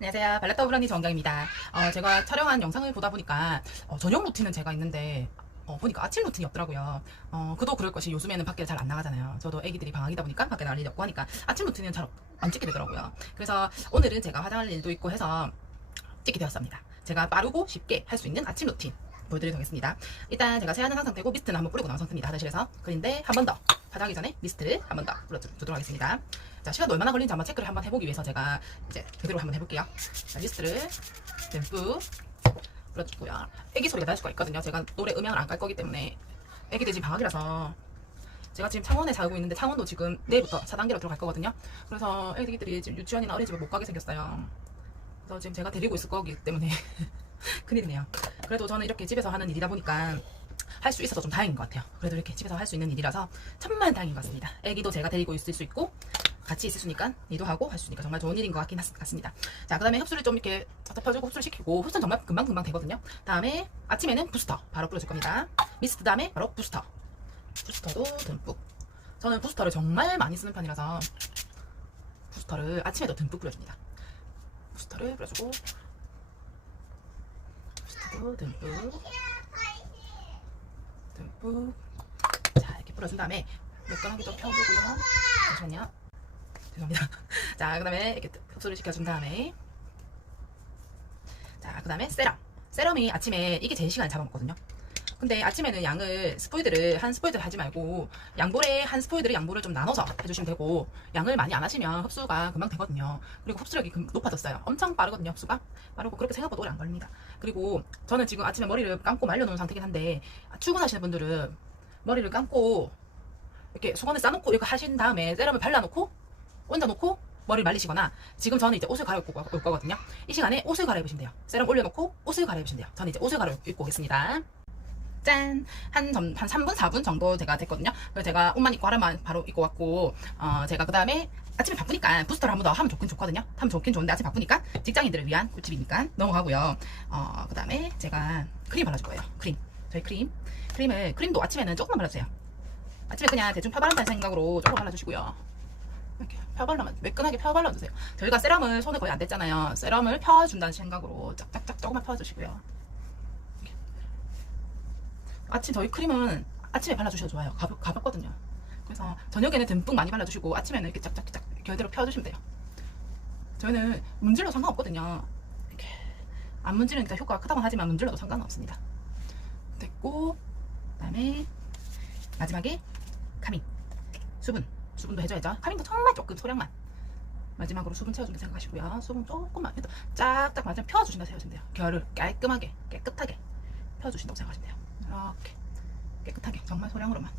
안녕하세요. 발레터 브라니 정강입니다. 어, 제가 촬영한 영상을 보다 보니까 어, 저녁 루틴은 제가 있는데 어, 보니까 아침 루틴이 없더라고요. 어, 그도 그럴 것이 요즘에는 밖에 잘 안 나가잖아요. 저도 애기들이 방학이다 보니까 밖에 나갈 일이 없고 하니까 아침 루틴은 잘 안 찍게 되더라고요. 그래서 오늘은 제가 화장할 일도 있고 해서 찍게 되었습니다. 제가 빠르고 쉽게 할 수 있는 아침 루틴 보여드리도록 하겠습니다. 일단 제가 세안은 항상 되고 미스트는 한번 뿌리고 나온 상태입니다. 화장실에서. 그런데 한 번 더 화장하기 전에 미스트를 한 번더 뿌려주도록 하겠습니다. 자, 시간도 얼마나 걸리는지 한번 체크를 한번 해보기 위해서 제가 이제 그대로 한번 해볼게요. 자, 미스트를 듬뿍 뿌려주고요. 애기 소리가 날 수가 있거든요. 제가 노래 음향을 안 깔 거기 때문에 애기들 지금 방학이라서 제가 지금 창원에 살고 있는데 창원도 지금 내일부터 4단계로 들어갈 거거든요. 그래서 애기들이 지금 유치원이나 어린이집을 못 가게 생겼어요. 그래서 지금 제가 데리고 있을 거기 때문에 큰일이네요. 그래도 저는 이렇게 집에서 하는 일이다 보니까 할 수 있어서 좀 다행인 것 같아요. 그래도 이렇게 집에서 할 수 있는 일이라서 천만 다행인 것 같습니다. 애기도 제가 데리고 있을 수 있고 같이 있을 수 있으니까 일도 하고 할 수 있으니까 정말 좋은 일인 것 같긴 하- 같습니다. 자, 그 다음에 흡수를 좀 이렇게 펴주고 흡수를 시키고 흡수는 정말 금방금방 되거든요. 다음에 아침에는 부스터 바로 뿌려줄 겁니다. 미스트 다음에 바로 부스터. 부스터도 듬뿍. 저는 부스터를 정말 많이 쓰는 편이라서 부스터를 아침에도 듬뿍 뿌려줍니다. 부스터를 뿌려주고 부스터도 듬뿍 자 이렇게 뿌려준 다음에 매끈하게 좀 펴주고요. 잠시만요. 죄송합니다. 자 그 다음에 이렇게 흡수를 시켜준 다음에. 자 그 다음에 세럼. 세럼이 아침에 이게 제일 시간을 잡아먹거든요 근데 아침에는 양을 스포이드를 한 스포이드를 하지 말고 양볼에 한 스포이드를 양볼을 좀 나눠서 해주시면 되고 양을 많이 안 하시면 흡수가 금방 되거든요. 그리고 흡수력이 금- 높아졌어요. 엄청 빠르거든요 흡수가. 빠르고 그렇게 생각보다 오래 안 걸립니다. 그리고 저는 지금 아침에 머리를 감고 말려놓은 상태긴 한데 출근하시는 분들은 머리를 감고 이렇게 수건에 싸놓고 이렇게 하신 다음에 세럼을 발라놓고 얹어놓고 머리를 말리시거나 지금 저는 이제 옷을 갈아입고 가- 올 거거든요. 이 시간에 옷을 갈아입으시면 돼요. 세럼 올려놓고 옷을 갈아입으시면 돼요. 저는 이제 옷을 갈아입고 오겠습니다 짠! 한, 점, 한 3분, 4분 정도 제가 됐거든요. 그래서 제가 옷만 입고 하루만 바로 입고 왔고, 어, 제가 그 다음에 아침에 바쁘니까 부스터를 한 번 더 하면 좋긴 좋거든요. 하면 좋긴 좋은데 아침 바쁘니까 직장인들을 위한 꿀팁이니까 넘어가고요. 어, 그 다음에 제가 크림 발라줄 거예요. 크림. 저희 크림. 크림을, 크림도 아침에는 조금만 발라주세요. 아침에 그냥 대충 펴바른다는 생각으로 조금 발라주시고요. 이렇게 펴 발라면 매끈하게 펴 발라주세요. 저희가 세럼을 손에 거의 안 댔잖아요. 세럼을 펴준다는 생각으로 짝짝짝 조금만 펴주시고요. 아침 저희 크림은 아침에 발라주셔도 좋아요. 가볍, 가볍거든요. 그래서 저녁에는 듬뿍 많이 발라주시고 아침에는 이렇게 짝짝짝 결대로 펴주시면 돼요. 저희는 문질러 상관없거든요. 이렇게 안 문지르니까 효과가 크다고 하지만 문질러도 상관없습니다. 됐고 그다음에 마지막에 카밍 수분 수분도 해줘야죠. 카밍도 정말 조금 소량만 마지막으로 수분 채워준다 생각하시고요. 수분 조금만 해도 짝짝 맞으면 펴주신다 생각하시면 돼요. 결을 깔끔하게 깨끗하게 펴주신다고 생각하시면 돼요. 이렇게 깨끗하게 정말 소량으로만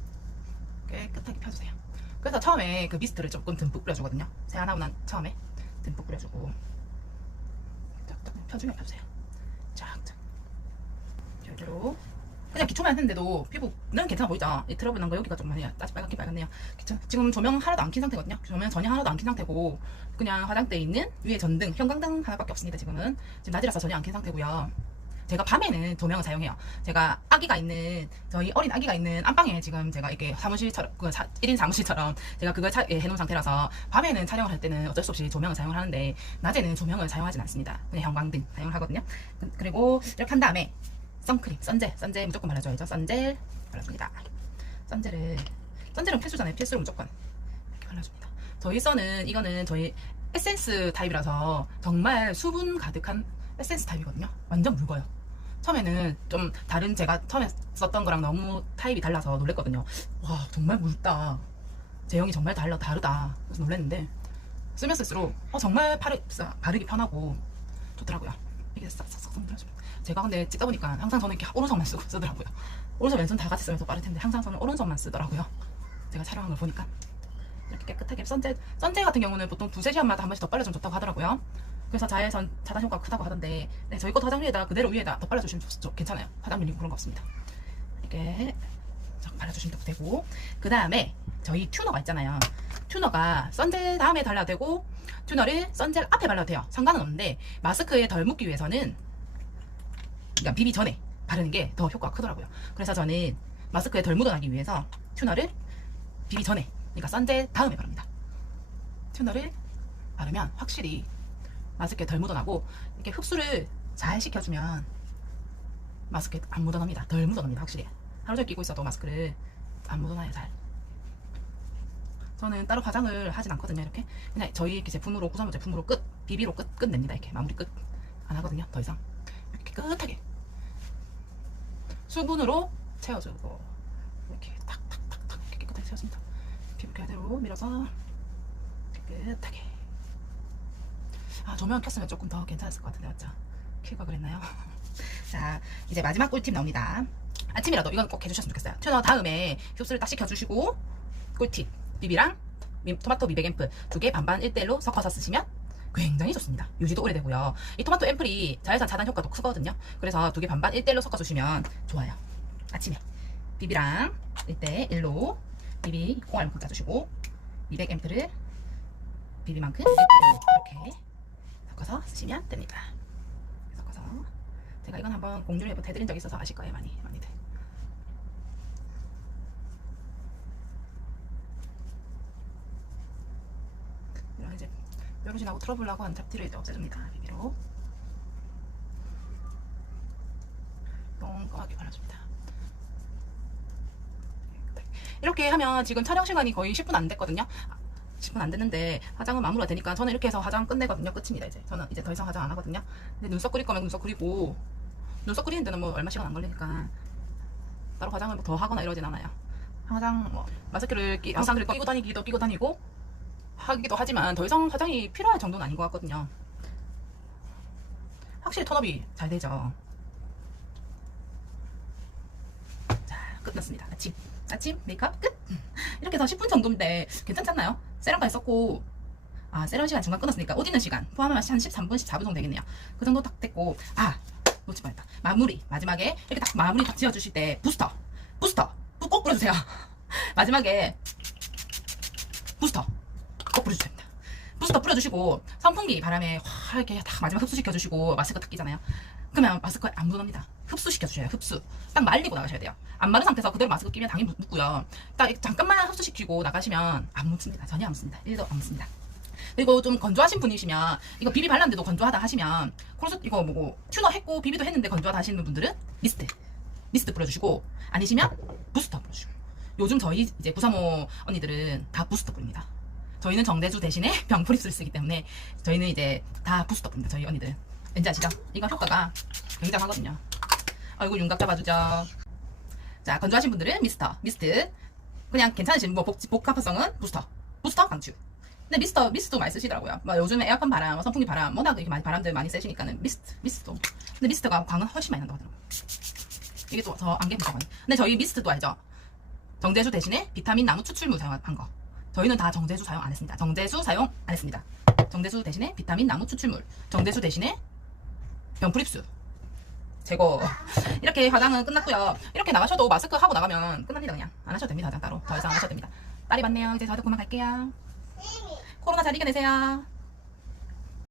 깨끗하게 펴주세요. 그래서 처음에 그 미스트를 조금 듬뿍 뿌려주거든요. 세안하고 난 처음에 듬뿍 뿌려주고 쫙쫙 펴주면 펴주세요. 쫙쫙 결대로 그냥 기초만 했는데도 피부는 괜찮아 보이죠? 이 트러블 난 거 여기가 좀 많이 따지 빨갛게 빨갛네요. 귀찮- 지금 조명 하나도 안 킨 상태거든요. 조명 전혀 하나도 안 킨 상태고 그냥 화장대에 있는 위에 전등, 형광등 하나밖에 없습니다. 지금은 지금 낮이라서 전혀 안 킨 상태고요. 제가 밤에는 조명을 사용해요. 제가 아기가 있는 저희 어린 아기가 있는 안방에 지금 제가 이렇게 사무실처럼 그 사, 1인 사무실처럼 제가 그걸 차, 예, 해놓은 상태라서 밤에는 촬영을 할 때는 어쩔 수 없이 조명을 사용을 하는데 낮에는 조명을 사용하진 않습니다. 그냥 형광등 사용을 하거든요. 그- 그리고 이렇게 한 다음에 선크림, 선젤, 선젤 무조건 발라줘야죠. 선젤 발라줍니다. 선젤을 선젤은 필수잖아요. 필수로 무조건 이렇게 발라줍니다. 저희 선은 이거는 저희 에센스 타입이라서 정말 수분 가득한 에센스 타입이거든요. 완전 묽어요. 처음에는 좀 다른 제가 처음에 썼던 거랑 너무 타입이 달라서 놀랬거든요. 와 정말 묽다. 제형이 정말 달라 다르다. 그래서 놀랬는데 쓰면 쓸수록 어, 정말 바르, 바르기 편하고 좋더라고요. 이게 싹싹싹 손들어주면. 제가 근데 찍다 보니까 항상 저는 이렇게 오른손만 쓰고 쓰더라고요. 오른손 왼손 다 같이 쓰면 더 빠를 텐데 항상 저는 오른손만 쓰더라고요. 제가 촬영한 걸 보니까 이렇게 깨끗하게 선제 선제 같은 경우는 보통 두세 시간마다 한 번씩 더 빨려주면 좋다고 하더라고요. 그래서 자외선 차단 효과가 크다고 하던데 네, 저희 것도 화장 위에다 그대로 위에다 더 발라주시면 좋, 좋, 괜찮아요. 화장 밀리고 그런 거 없습니다. 이렇게 쫙 발라주시면 되고 그 다음에 저희 튜너가 있잖아요. 튜너가 선젤 다음에 발라도 되고 튜너를 선젤 앞에 발라도 돼요. 상관은 없는데 마스크에 덜 묻기 위해서는 그러니까 비비 전에 바르는 게 더 효과가 크더라고요. 그래서 저는 마스크에 덜 묻어나기 위해서 튜너를 비비 전에 그러니까 선젤 다음에 바릅니다. 튜너를 바르면 확실히 마스크에 덜 묻어나고 이렇게 흡수를 잘 시켜주면 마스크에 안 묻어납니다. 덜 묻어납니다. 확실히 하루 종일 끼고 있어도 마스크를 안 묻어나요 잘. 저는 따로 화장을 하진 않거든요. 이렇게 그냥 저희 이렇게 제품으로 구성모 제품으로 끝 비비로 끝 끝냅니다. 이렇게 마무리 끝 안 하거든요. 더 이상 이렇게 깨끗하게 수분으로 채워주고 이렇게 탁탁탁탁 이렇게 깨끗하게 채워줍니다. 피부 그대로 밀어서 깨끗하게. 아 조명 켰으면 조금 더 괜찮았을 것 같은데 맞죠? 킬가 그랬나요? 자 이제 마지막 꿀팁 나옵니다. 아침이라도 이건 꼭 해주셨으면 좋겠어요. 튜너 다음에 흡수를 딱 시켜주시고 꿀팁 비비랑 미- 토마토 미백 앰플 두 개 반반 1대1로 섞어서 쓰시면 굉장히 좋습니다. 유지도 오래되고요. 이 토마토 앰플이 자외선 차단 효과도 크거든요. 그래서 두 개 반반 1대1로 섞어주시면 좋아요. 아침에 비비랑 1대1로 비비 콩알만큼 짜주시고 미백 앰플을 비비만큼 1대1로 이렇게 섞어서 쓰시면 됩니다. 섞어서 제가 이건 한번 공유를 해드린 적이 있어서 아실 거예요. 많이 많이들. 이런 이제 뾰루지나고 트러블나고 하는 잡티를 이제 없애줍니다. 비비로 똥똥하게 발라줍니다. 이렇게 하면 지금 촬영 시간이 거의 10분 안 됐거든요. 10분 안 됐는데 화장은 마무리가 되니까 저는 이렇게 해서 화장 끝내거든요. 끝입니다. 이제 저는 이제 더 이상 화장 안 하거든요. 근데 눈썹 그릴 거면 눈썹 그리고 눈썹 그리는 데는 뭐 얼마 시간 안 걸리니까 따로 화장을 뭐 더 하거나 이러진 않아요. 화장 뭐 마스크를 끼, 항상 끼고 다니기도 끼고 다니고 하기도 하지만 더 이상 화장이 필요할 정도는 아닌 것 같거든요. 확실히 톤업이 잘 되죠. 자, 끝났습니다. 아침. 아침 메이크업 끝. 이렇게 해서 10분 정도인데 괜찮지 않나요? 세럼까지 썼고 아 세럼 시간 중간 끊었으니까 옷 입는 시간 포함하면 한 13분, 14분 정도 되겠네요. 그 정도 딱 됐고 아 놓치 뻔했다. 마무리 마지막에 이렇게 딱 마무리 딱 지어주실 때 부스터 부스터 부- 꼭 뿌려주세요. 마지막에 부스터 꼭 됩니다. 부스터 뿌려주시고 선풍기 바람에 확 이렇게 딱 마지막 흡수시켜주시고 마스크 딱 끼잖아요. 그러면 마스크에 안 묻어납니다. 흡수시켜 주셔야 흡수. 딱 말리고 나가셔야 돼요. 안 마른 상태에서 그대로 마스크 끼면 당연히 묻- 묻고요. 딱 이렇게 잠깐만 흡수시키고 나가시면 안 묻습니다. 전혀 안 묻습니다. 1도 안 묻습니다. 그리고 좀 건조하신 분이시면 이거 비비 발랐는데도 건조하다 하시면 그래서 이거 뭐고 튜너 했고 비비도 했는데 건조하다 하시는 분들은 미스트 미스트 뿌려주시고 아니시면 부스터 뿌려주시고 요즘 저희 이제 부사모 언니들은 다 부스터 뿌립니다. 저희는 정대주 대신에 병프립스를 쓰기 때문에 저희는 이제 다 부스터 뿌립니다. 저희 언니들은 왠지 아시죠? 이거 효과가 굉장하거든요. 얼굴 윤곽 잡아주죠. 자 건조하신 분들은 미스터 미스트 그냥 괜찮으신 뭐 복, 복합성은 부스터 부스터 강추. 근데 미스터 미스트도 많이 쓰시더라고요. 뭐 요즘에 에어컨 바람, 뭐 선풍기 바람, 워낙 이렇게 많이 바람들 많이 쓰시니까는 미스트 미스트도. 근데 미스트가 광은 훨씬 많이 난다고 하더라고요. 이게 또 더 안개 분석은. 근데 저희 미스트도 알죠? 정제수 대신에 비타민 나무 추출물 사용한 거. 저희는 다 정제수 사용 안 했습니다. 정제수 사용 안 했습니다. 정제수 대신에 비타민 나무 추출물. 정제수 대신에 병프립수. 제거. 이렇게 화장은 끝났고요. 이렇게 나가셔도 마스크 하고 나가면 끝납니다 그냥. 안 하셔도 됩니다. 화장 따로. 더 이상 안 하셔도 됩니다. 딸이 많네요. 이제 저도 그만 갈게요. 코로나 잘 이겨내세요.